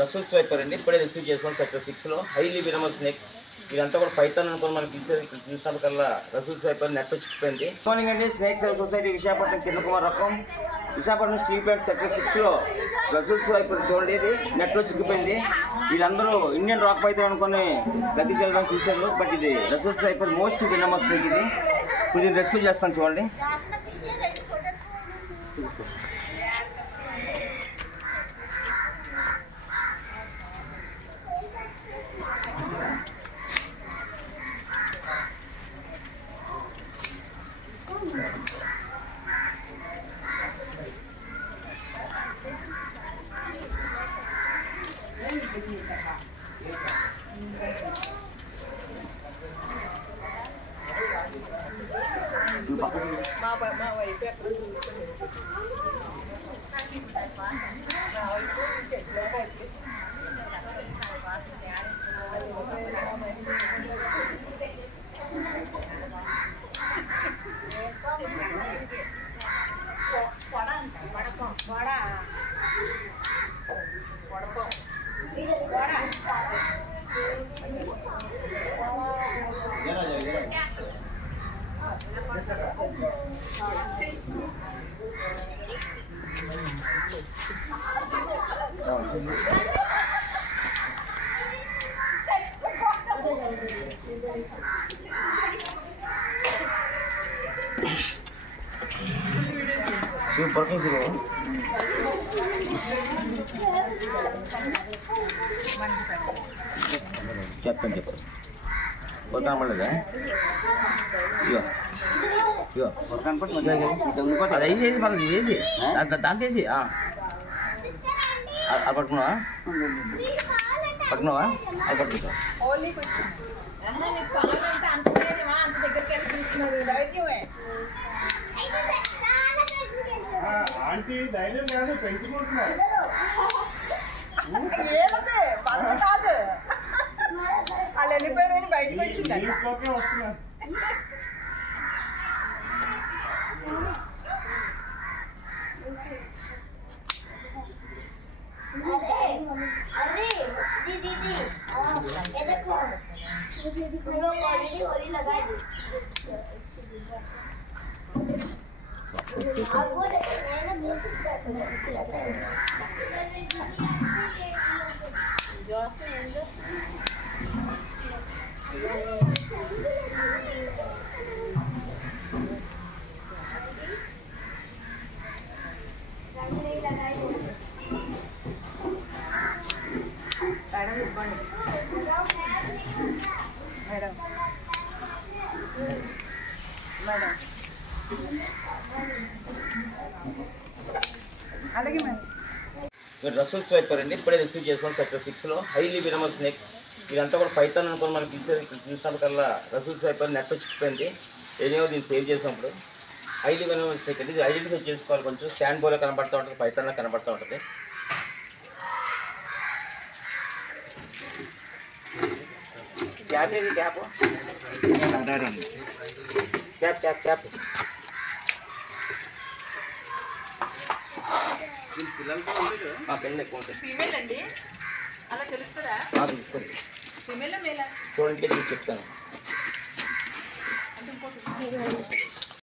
Rasool Swiper అండి. ఇప్పుడే rescue చేసాం సెక్టర్ 6లో. Highly venomous snake. ఇదంతా కూడా పైథాన్ అనుకుని మనకి చూసినప్పటికల్లా రసూల్ స్వైపర్ నెట్ చిక్కిపోయింది. మార్నింగ్ అండి. స్నేక్ సేవ్ సొసైటీ విశాఖపట్నం కింద కుమార్ రకం విశాఖపట్నం స్టీల్ ప్లాంట్ సెక్టర్ 6లో రసూల్ స్వైపర్ చూడండి. ఇది నెట్లో చిక్కిపోయింది. వీళ్ళందరూ ఇండియన్ రాక్ పైథాన్ అనుకుని గదికి వెళ్ళడం చూశారు. బట్ ఇది రసూల్ స్వైపర్ మోస్ట్ వినమల్ స్నేక్. ఇది కొంచెం రెస్క్యూ చేస్తాను చూడండి. చెప్పండి చెప్పండి. కనపడలేదా? ఇగో ఇగో కనపడి అది వేసేసి మళ్ళీ వేసి దాంతో వేసి అది పట్టుకున్నావా? పట్టుకున్నావా? అది పట్టుకుంటా. ఆంటీ ధైర్యం కాదు, పెంచుకుంటున్నారు. కాదు వాళ్ళు వెళ్ళిపోయారని బయటకు వచ్చింది. వస్తున్నారు. రసూల్ స్వైపర్ అండి. ఇప్పుడే రెస్క్యూ చేసాం సెక్టర్ 6లో. Highly venomous snake. ఇదంతా కూడా పైథాన్ అనుకుని మనకి చూసినప్పటికల్లా రసూల్ స్వైపర్ నెట్ చిక్కిపోయింది. ఏమో దీన్ని సేవ్ చేసినప్పుడు హైలీ వినమల్ స్నేక్ అండి. ఇది ఐడెంటిఫై చేసుకోవాలి. కొంచెం శాండ్ బోలో కనబడుతూ ఉంటుంది, పైథాన్లో కనబడుతూ ఉంటుంది. క్యాప్ ఏది? క్యాప్ క్యాప్ క్యాప్ క్యాప్ పిల్లలు ఎక్కువ ఉంటాయి. ఫీమేల్ అండి, అలా తెలుస్తుందా? తీసుకోండి. ఫీమేల్ మేలా చూడండి చెప్తాను. అంటే ఇంకోటి